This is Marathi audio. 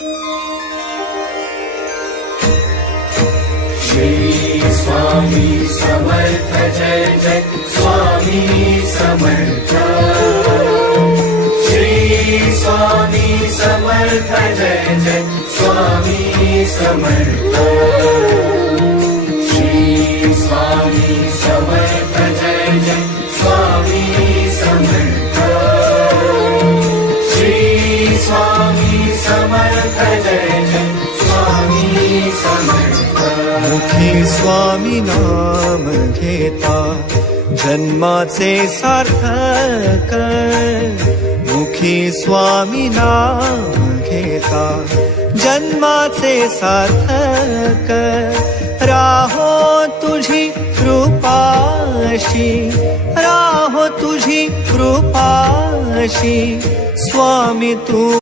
श्री स्वामी समर्थ जय जय स्वामी समर्थ। श्री स्वामी समर्थ जय जय स्वामी समर्थ। श्री स्वामी समर्थ जय जय स्वामी समर्थ। श्री स्वामी समर्थ जय जय स्वामी समर्थ। मुखी स्वामी नाम घेता जन्माचे सार्थक। मुखी स्वामी नाम घेता जन्माचे सार्थक। राहो तुझी कृपाशी, राहो तुझी कृपाशी स्वामी तू